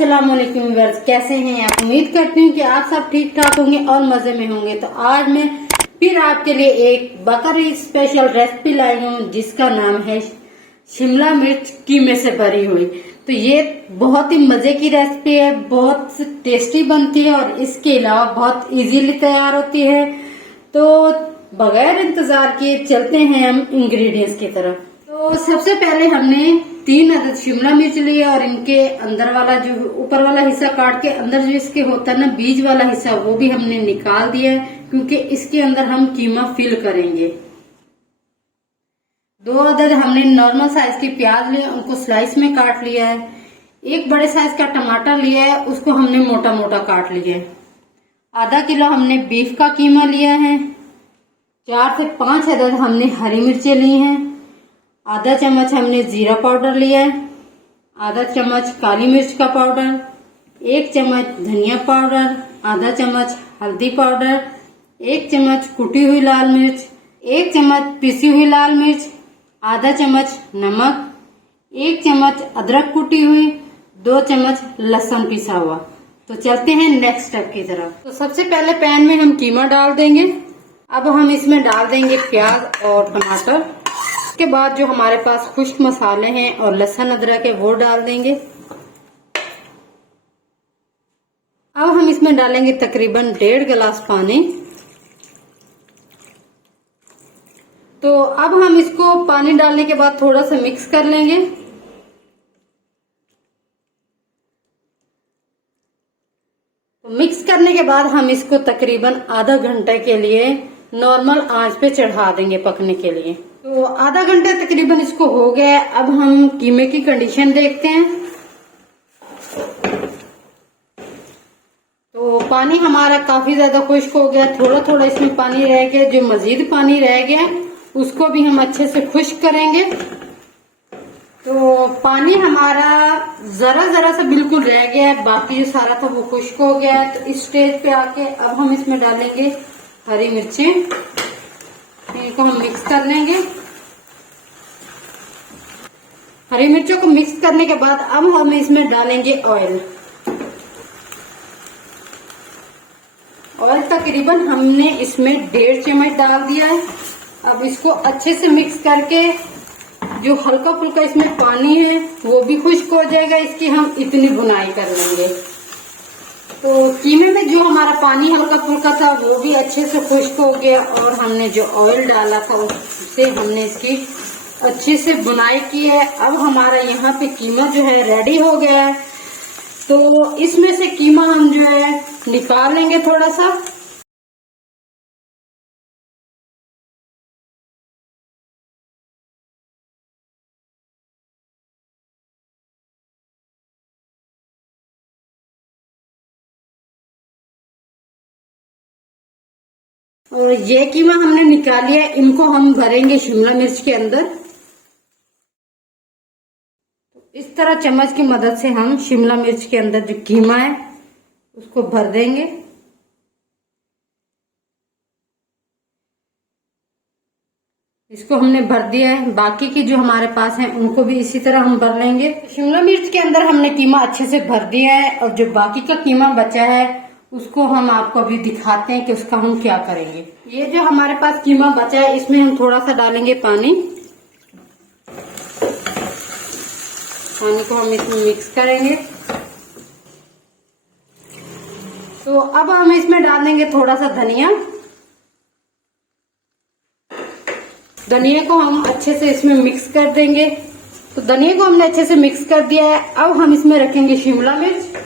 अस्सलाम वालेकुम व्यूअर्स, कैसे हैं आप। उम्मीद करती हूँ कि आप सब ठीक ठाक होंगे और मजे में होंगे। तो आज मैं फिर आपके लिए एक बकरी स्पेशल रेसिपी लाई हूँ जिसका नाम है शिमला मिर्च कीमे से भरी हुई। तो ये बहुत ही मजे की रेसिपी है, बहुत टेस्टी बनती है और इसके अलावा बहुत इजीली तैयार होती है। तो बगैर इंतजार किए चलते हैं हम इंग्रेडिएंट्स की तरफ। तो सबसे पहले हमने 3 अदद शिमला मिर्च लिए और इनके अंदर वाला जो ऊपर वाला हिस्सा काट के अंदर जो इसके होता है ना बीज वाला हिस्सा, वो भी हमने निकाल दिया है क्योंकि इसके अंदर हम कीमा फिल करेंगे। 2 अदद हमने नॉर्मल साइज की प्याज लिए, उनको स्लाइस में काट लिया है। 1 बड़े साइज का टमाटर लिया है, उसको हमने मोटा मोटा काट लिया है। आधा किलो हमने बीफ का कीमा लिया है। 4 से 5 अदद हमने हरी मिर्चें ली हैं। आधा चम्मच हमने जीरा पाउडर लिया है। आधा चम्मच काली मिर्च का पाउडर, 1 चम्मच धनिया पाउडर, आधा चम्मच हल्दी पाउडर, 1 चम्मच कुटी हुई लाल मिर्च, 1 चम्मच पिसी हुई लाल मिर्च, आधा चम्मच नमक, 1 चम्मच अदरक कुटी हुई, 2 चम्मच लहसुन पिसा हुआ। तो चलते हैं नेक्स्ट स्टेप की तरफ। तो सबसे पहले पैन में हम कीमा डाल देंगे। अब हम इसमें डाल देंगे प्याज और टमाटर। उसके बाद जो हमारे पास खुश्क मसाले हैं और लहसुन अदरक है वो डाल देंगे। अब हम इसमें डालेंगे तकरीबन 1.5 गिलास पानी। तो अब हम इसको पानी डालने के बाद थोड़ा सा मिक्स कर लेंगे। तो मिक्स करने के बाद हम इसको तकरीबन आधा घंटे के लिए नॉर्मल आंच पे चढ़ा देंगे पकने के लिए। तो आधा घंटा तकरीबन इसको हो गया है। अब हम कीमे की कंडीशन देखते हैं। तो पानी हमारा काफी ज्यादा खुश्क हो गया, थोड़ा थोड़ा इसमें पानी रह गया। जो मजीद पानी रह गया उसको भी हम अच्छे से खुश्क करेंगे। तो पानी हमारा जरा जरा सा बिल्कुल रह गया है, बाकी जो सारा था वो खुश्क हो गया है। तो इस स्टेज पे आके अब हम इसमें डालेंगे हरी मिर्चें, इनको हम मिक्स कर लेंगे। हरी मिर्चों को मिक्स करने के बाद अब हम इसमें डालेंगे ऑयल। ऑयल तकरीबन हमने इसमें 1.5 चम्मच डाल दिया है। अब इसको अच्छे से मिक्स करके जो हल्का फुल्का इसमें पानी है वो भी खुश्क हो जाएगा, इसकी हम इतनी भुनाई कर लेंगे। तो कीमे में जो हमारा पानी हल्का फुल्का था वो भी अच्छे से खुश्क हो गया और हमने जो ऑयल डाला था उससे हमने इसकी अच्छे से बुनाई की है। अब हमारा यहाँ पे कीमा जो है रेडी हो गया है। तो इसमें से कीमा हम जो है निकाल लेंगे थोड़ा सा। और ये कीमा हमने निकाल लिया, इनको हम भरेंगे शिमला मिर्च के अंदर। इस तरह चम्मच की मदद से हम शिमला मिर्च के अंदर जो कीमा है उसको भर देंगे। इसको हमने भर दिया है, बाकी की जो हमारे पास है उनको भी इसी तरह हम भर लेंगे। शिमला मिर्च के अंदर हमने कीमा अच्छे से भर दिया है और जो बाकी का कीमा बचा है उसको हम आपको अभी दिखाते हैं कि उसका हम क्या करेंगे। ये जो हमारे पास कीमा बचा है इसमें हम थोड़ा सा डालेंगे पानी। पानी को हम इसमें मिक्स करेंगे। तो अब हम इसमें डाल देंगे थोड़ा सा धनिया। धनिया को हम अच्छे से इसमें मिक्स कर देंगे। तो धनिया को हमने अच्छे से मिक्स कर दिया है। अब हम इसमें रखेंगे शिमला मिर्च।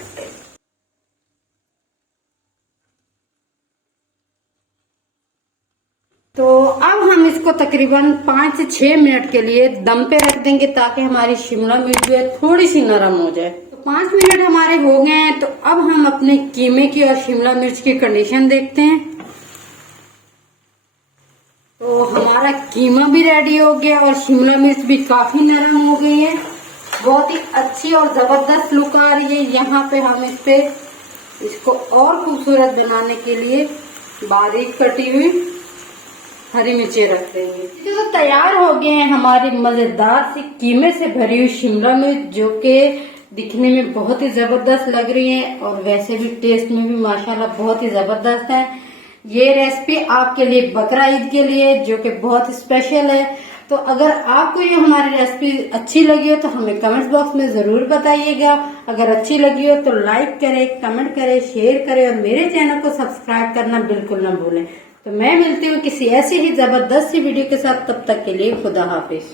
तो अब हम इसको तकरीबन 5 से 6 मिनट के लिए दम पे रख देंगे ताकि हमारी शिमला मिर्च जो है थोड़ी सी नरम हो जाए। तो 5 मिनट हमारे हो गए हैं। तो अब हम अपने कीमे की और शिमला मिर्च की कंडीशन देखते हैं। तो हमारा कीमा भी रेडी हो गया और शिमला मिर्च भी काफी नरम हो गई है। बहुत ही अच्छी और जबरदस्त लुक आ रही है। यहाँ पे हम इस पे इसको और खूबसूरत बनाने के लिए बारीक कटी हुई हरी मिर्चें रख देंगे। तो तैयार हो गए हैं हमारी मजेदार सी कीमे से भरी हुई शिमला मिर्च, जो कि दिखने में बहुत ही जबरदस्त लग रही है और वैसे भी टेस्ट में भी माशाल्लाह बहुत ही जबरदस्त है। ये रेसिपी आपके लिए बकरा ईद के लिए जो कि बहुत स्पेशल है। तो अगर आपको ये हमारी रेसिपी अच्छी लगी हो तो हमें कमेंट बॉक्स में जरूर बताइएगा। अगर अच्छी लगी हो तो लाइक करें, कमेंट करें, शेयर करें और मेरे चैनल को सब्सक्राइब करना बिल्कुल ना भूलें। तो मैं मिलती हूँ किसी ऐसी ही जबरदस्त सी वीडियो के साथ, तब तक के लिए खुदा हाफिज।